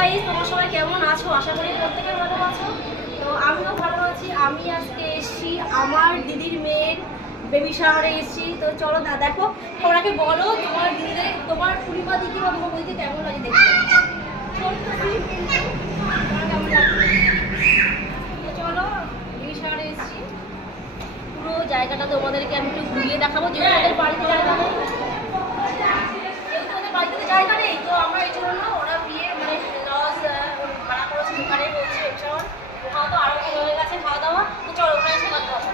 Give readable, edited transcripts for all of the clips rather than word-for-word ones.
Guys, তোমরা সবাই কেমন আছো? আশা করি প্রত্যেকে ভালো আছো। তো আমিও ভালো আছি। আমি আজকে এসেছি আমার দিদির মেয়ের বেবি শাওয়ারে এসেছি। তো চলো দেখো, তোমরাকে বলো তোমার দিদিদের, তোমার পূর্ণিমা দিদি বা তোমার দিদি কেমন লাগে দেখতে। চলো, বেবি শাওয়ারে এসেছি, পুরো জায়গাটা তোমাদেরকে আমি একটু ঘুরিয়ে দেখাবো। যেহেতু ওদের বাড়িতে জায়গা নেই, বাড়িতে জায়গা নেই, তো আমরা এই জন্য ওরা বিয়ে মানে লজ ভাড়া করেছি, ওখানে বলছি ওখানে তো আরো হয়ে গেছে খাওয়া দাওয়া। তো চলো ওখানে এসে কথা বলো।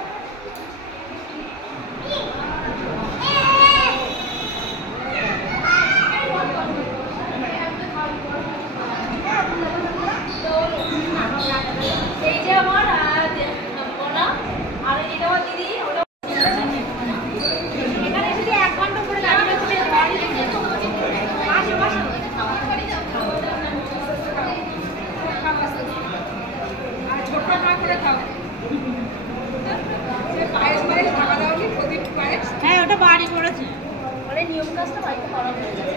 এই যে আমার বোনা আর এটা আমার দিদি, এখানে এসে 1 ঘন্টা করে দাঁড়িয়ে আছে। হ্যাঁ, ওটা বাড়ি করেছে, মানে নিয়ম কাজটা বাড়িতে করা হয়ে গেছে।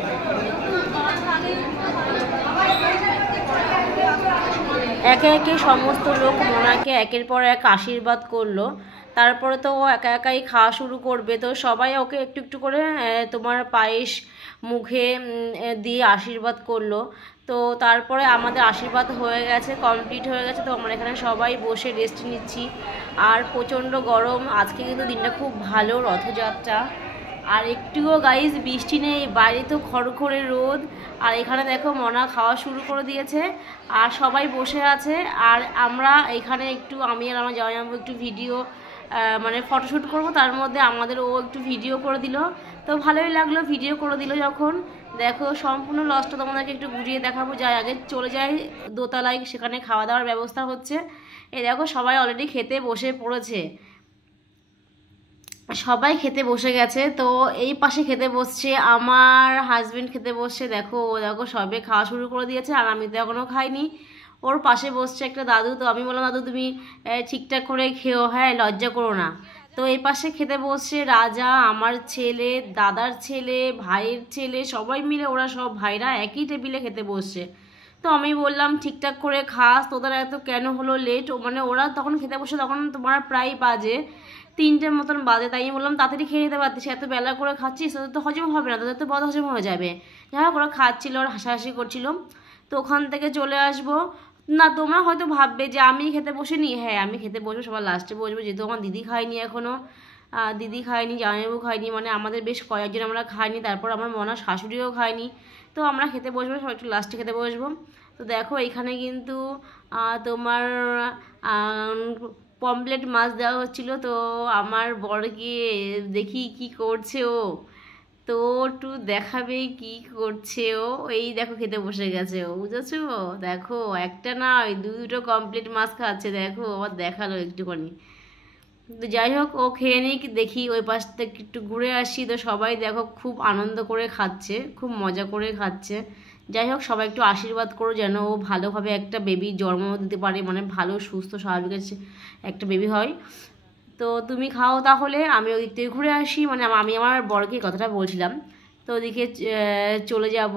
একে একে সমস্ত লোক মোনাকে একের পর এক আশীর্বাদ করলো। তারপরে তো ও একা একাই খাওয়া শুরু করবে। তো সবাই ওকে একটু একটু করে তোমার পায়েস মুখে দিয়ে আশীর্বাদ করলো। তো তারপরে আমাদের আশীর্বাদ হয়ে গেছে, কমপ্লিট হয়ে গেছে। তো আমরা এখানে সবাই বসে রেস্ট নিচ্ছি। আর প্রচণ্ড গরম আজকে, কিন্তু দিনটা খুব ভালো, রথযাত্রা। আর একটুও গাইজ বৃষ্টি নেই, বাইরে তো খড়খড়ে রোদ। আর এখানে দেখো মনা খাওয়া শুরু করে দিয়েছে আর সবাই বসে আছে। আর আমরা এখানে একটু, আমি আর আমার জামাইবাবু একটু ভিডিও মানে ফটোশ্যুট করবো, তার মধ্যে আমাদের ও একটু ভিডিও করে দিল। তো ভালোই লাগলো ভিডিও করে দিল যখন। দেখো সম্পূর্ণ লজটা তোমাদেরকে একটু ঘুরিয়ে দেখাবো। যাই আগে চলে যাই দোতলায়, সেখানে খাওয়া দাওয়ার ব্যবস্থা হচ্ছে। এই দেখো সবাই অলরেডি খেতে বসে পড়েছে, সবাই খেতে বসে গেছে। তো এই পাশে খেতে বসছে আমার হাজবেন্ড, খেতে বসছে। দেখো ও দেখো সবে খাওয়া শুরু করে দিয়েছে, আর আমি তো এখনও খাইনি। ওর পাশে বসছে একটা দাদু। তো আমি বললাম দাদু তুমি ঠিকঠাক করে খেও, হ্যাঁ লজ্জা করো না। তো এই পাশে খেতে বসছে রাজা, আমার ছেলে, দাদার ছেলে, ভাইয়ের ছেলে, সবাই মিলে ওরা সব ভাইরা একই টেবিলে খেতে বসছে। তো আমি বললাম ঠিকঠাক করে খাস, তোদের এত কেন হলো লেট। মানে ওরা তখন খেতে বসে, তখন তোমার প্রায় বাজে 3টের মতন বাজে। তাই আমি বললাম তাড়াতাড়ি খেয়ে নিতে পারতিস, এত বেলা করে খাচ্ছিস, তোদের তো হজম হবে না, তোদের তো বদ হজম হয়ে যাবে। যাই হোক ওরা খাচ্ছিল, ওরা হাসাহাসি করছিল। তো ওখান থেকে চলে আসবো না। তোমরা হয়তো ভাববে যে আমি খেতে বসিনি। হ্যাঁ আমি খেতে বসবো, সবার লাস্টে বসবো, যেহেতু আমার দিদি খায়নি এখনও। দিদি খায়নি, জামাইবাবু খায়নি, মানে আমাদের বেশ কয়েকজন আমরা খাইনি। তারপর আমার মনা শাশুড়িও খায়নি। তো আমরা খেতে বসবো, সবাই একটু লাস্টে খেতে বসবো। তো দেখো এখানে কিন্তু তোমার পমপ্লেট মাছ দেওয়া হচ্ছিলো। তো আমার বর গিয়ে দেখি কি করছে ও, তো একটু দেখাবে কি করছে ও। এই দেখো খেতে বসে গেছে ও, বুঝেছো? দেখো একটা না, ওই দুটো কমপ্লিট মাছ খাচ্ছে। দেখো আবার দেখালো একটুখানি। তো যাই হোক ও খেয়ে নিক, দেখি ওই পাশ থেকে একটু ঘুরে আসি। তো সবাই দেখো খুব আনন্দ করে খাচ্ছে, খুব মজা করে খাচ্ছে। যাই হোক সবাই একটু আশীর্বাদ করো যেন ও ভালোভাবে একটা বেবি জন্ম দিতে পারে, মানে ভালো সুস্থ স্বাভাবিক একটা বেবি হয়। তো তুমি খাও তাহলে, আমি ওই দিক থেকে ঘুরে আসি। মানে আমি আমার বরকে কথাটা বলছিলাম। তো ওদিকে চলে যাব।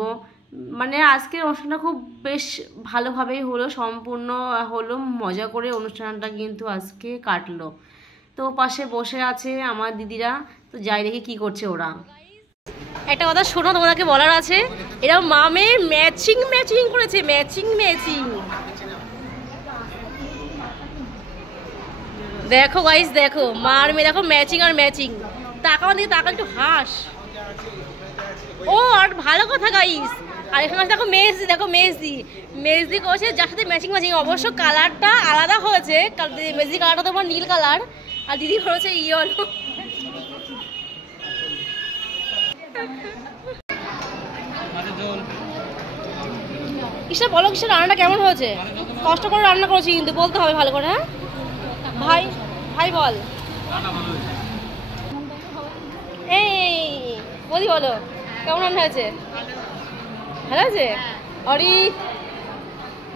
মানে আজকের অনুষ্ঠানটা খুব বেশ ভালোভাবেই হলো, সম্পূর্ণ হলো, মজা করে অনুষ্ঠানটা কিন্তু আজকে কাটলো। তো পাশে বসে আছে আমার দিদিরা। তো যাই দেখি কি করছে ওরা। একটা কথা শোনো, তোমাদেরকে বলার আছে। এরা মামে ম্যাচিং ম্যাচিং করেছে, ম্যাচিং ম্যাচিং। দেখো গাইস, দেখো মার মেয়ে, দেখো ম্যাচিং আর ম্যাচিং। টাকা দিয়ে টাকা একটু হাস। ও আর ভালো কথা গাইস। আর এখানে দেখো মেজদি, দেখো মেজদি, মেজদি করেছে যার সাথে ম্যাচিং ম্যাচিং। অবশ্য কালারটা আলাদা হয়েছে, মেজদি কালারটা তোমার নীল কালার, আর দিদি করেছে ইয়েলো। কিসে বলো, কিসে রান্নাটা কেমন হয়েছে? কষ্ট করে রান্না করেছি কিন্তু, বলতে হবে ভালো করে। হ্যাঁ ভাই, ভাই বল। এই বলি বলো কেমন রান্না হয়েছে? ভালো হয়েছে? অরি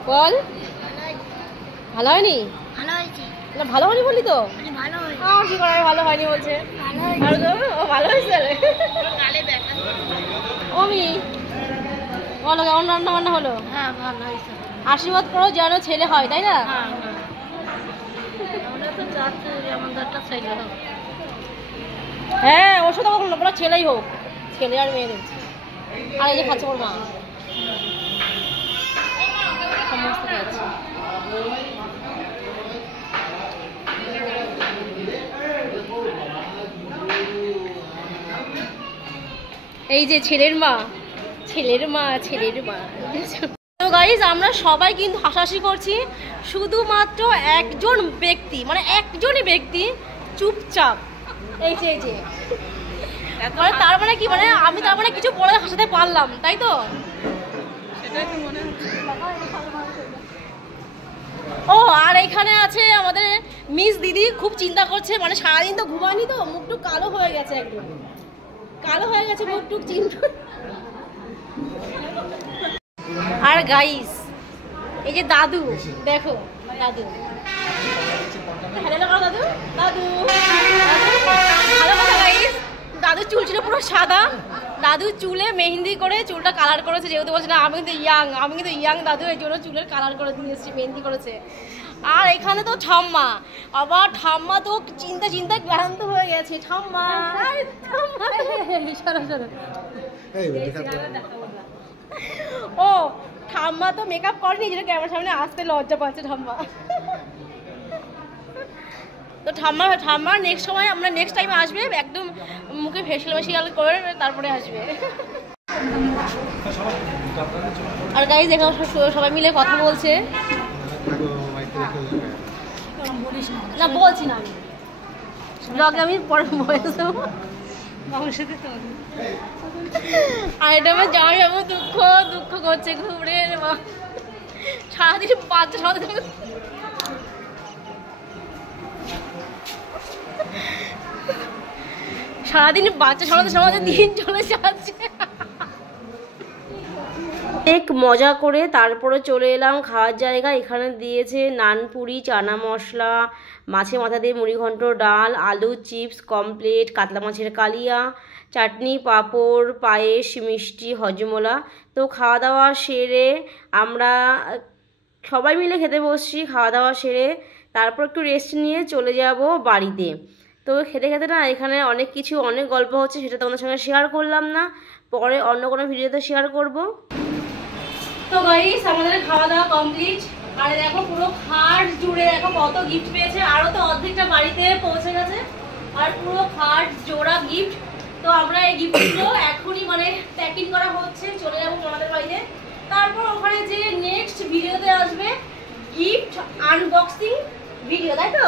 বল, ভালো হয়নি? ভালো হয়নি বলি তো, কি করে ভালো হয়নি বলছে। ভালো হয়েছে। অমি বলো কেমন রান্না বান্না হলো? হ্যাঁ ভালো হয়েছে। আশীর্বাদ করো যেন ছেলে হয়, তাই না? হ্যাঁ হ্যাঁ, আমরা তো চাচ্ছি আমাদের একটা ছেলে হোক। হ্যাঁ, ওর সাথে বলো ছেলেই হোক, ছেলে আর মেয়েদের। আর এই যে খাচ্ছে ওর মা সমস্ত খাচ্ছে। এই যে ছেলের মা, ছেলের মা, ছেলের মা। তো গাইস, আমরা সবাই কিন্তু হাসাহাসি করছি, শুধুমাত্র একজন ব্যক্তি, মানে একজনই ব্যক্তি চুপচাপ। এই যে মানে তার মানে কি, মানে আমি তার মানে কিছু বলে হাসাতে পারলাম, তাই তো? ও আর এখানে আছে আমাদের মিস দিদি, খুব চিন্তা করছে, মানে সারাদিন তো ঘুমায়নি, তো মুখটুক কালো হয়ে গেছে, একদম কালো হয়ে গেছে মুখটুক, চিন্তা। আর গাইস, এই যে দাদু, দেখো দাদু, হ্যালো দাদু, দাদু ভালো কথা গাইস। দাদু চুল ছিল পুরো সাদা, দাদু চুলে মেহেন্দি করে চুলটা কালার করেছে, যেহেতু বলছে না আমি কিন্তু ইয়াং দাদু, এই জন্য চুলের কালার করে দিয়েছি, মেহেন্দি করেছে। আর এখানে তো ঠাম্মা, আবার ঠাম্মা তো চিন্তায় ক্লান্ত হয়ে গেছে। ঠাম্মা ও ঠাম্মা তো মেকআপ করেনি, যেটা ক্যামেরার সামনে আসতে লজ্জা পাচ্ছে ঠাম্মা। তো ঠাম্মা নেক্সট টাইমে আসবে, একদম মুখে ফেসিয়াল করে তারপরে আসবে। আর গাইস এখানে সবাই মিলে কথা বলছে। না বলছি না, আমি ব্লগে আমি পরে বয়স দেবো। আর এটা আমার জামাই বাবু দুঃখ করছে, ঘুরে সারাদিন বাচ্চা সারাদিন দিন চলে যাচ্ছে। অনেক মজা করে তারপরে চলে এলাম খাওয়ার জায়গা। এখানে দিয়েছে নানপুরি, চানা মশলা, মাছের মাথা দিয়ে মুড়িঘণ্ট, ডাল, আলু চিপস, কমপ্লেট, কাতলা মাছের কালিয়া, চাটনি, পাঁপড়, পায়েস, মিষ্টি, হজমোলা। তো খাওয়া দাওয়া সেরে আমরা সবাই মিলে খেতে বসছি। খাওয়া দাওয়া সেরে তারপর একটু রেস্ট নিয়ে চলে যাব বাড়িতে। তো খেতে খেতে না এখানে অনেক গল্প হচ্ছে, সেটা তোমাদের সঙ্গে শেয়ার করলাম না, পরে অন্য কোনো ভিডিওতে শেয়ার করব। তো গাইস আমাদের খাওয়া দাওয়া কমপ্লিট। আর দেখো পুরো খাট জুড়ে দেখো কত গিফট পেয়েছে, আরও তো অর্ধেকটা বাড়িতে পৌঁছে গেছে, আর পুরো খাট জোড়া গিফট। তো আমরা এই গিফটগুলো এখনই মানে প্যাকিং করা হচ্ছে, চলে যাবো আমাদের বাড়িতে। তারপর ওখানে যে নেক্সট ভিডিওতে আসবে গিফট আনবক্সিং ভিডিও, তাই তো?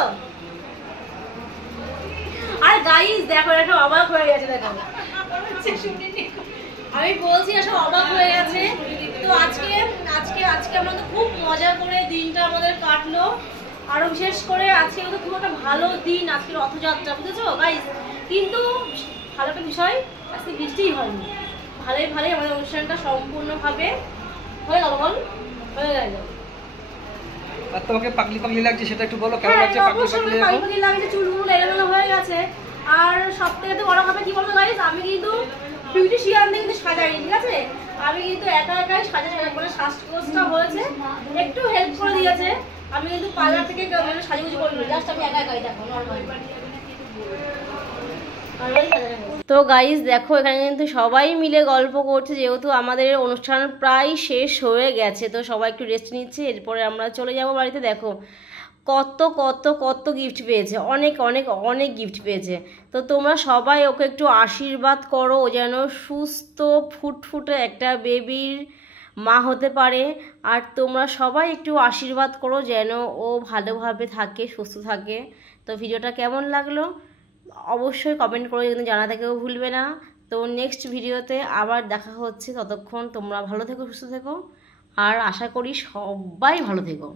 আর গাইস দেখো এটা অবাক হয়ে গেছে, দেখো আমি বলছি সব অবাক হয়ে গেছে। তো আজকে আমরা তো খুব মজা করে দিনটা আমাদের কাটলো, আরো বিশেষ করে আজকে তো খুব একটা ভালো দিন, আজকে রথযাত্রা, বুঝেছো গাইস? কিন্তু ভালো একটা বিষয়, আজকে বৃষ্টিই হয়নি, ভালোই আমাদের অনুষ্ঠানটা সম্পূর্ণভাবে হয়ে গেল। হয়ে গেল। আর তোমাকে পাগলি লাগছে, সেটা একটু বলো, কেমন লাগছে? পাগলি লাগছে, চুলগুলো এলোমেলো হয়ে গেছে। আর সবথেকে তো বড় কথা কি বলবো গাইস, আমি কিন্তু বিউটিশিয়ান দিয়ে কিন্তু সাজাইনি, ঠিক আছে? আমি কিন্তু একাই সাজাই, মানে শ্বাসকষ্টটা হয়েছে, একটু হেল্প করে দিয়েছে। আমি কিন্তু পার্লার থেকে সাজুগুজু করিনি, জাস্ট আমি একাই দেখো নরমাল। তো গাইস দেখো এখানে কিন্তু সবাই মিলে গল্প করছে, যেহেতু আমাদের অনুষ্ঠান প্রায় শেষ হয়ে গেছে। তো সবাই একটু রেস্ট নিচ্ছে, এরপরে আমরা চলে যাব বাড়িতে। দেখো কত গিফট পেয়েছে, অনেক গিফট পেয়েছে। তো তোমরা সবাই ওকে একটু আশীর্বাদ করো, ও যেন সুস্থ ফুটফুটে একটা বেবির মা হতে পারে। আর তোমরা সবাই একটু আশীর্বাদ করো যেন ও ভালোভাবে থাকে, সুস্থ থাকে। তো ভিডিওটা কেমন লাগলো অবশ্যই কমেন্ট করে কিন্তু জানাতে কেউ ভুলবে না। তো নেক্সট ভিডিওতে আবার দেখা হচ্ছে, ততক্ষণ তোমরা ভালো থেকো, সুস্থ থেকো, আর আশা করি সবাই ভালো থেকো।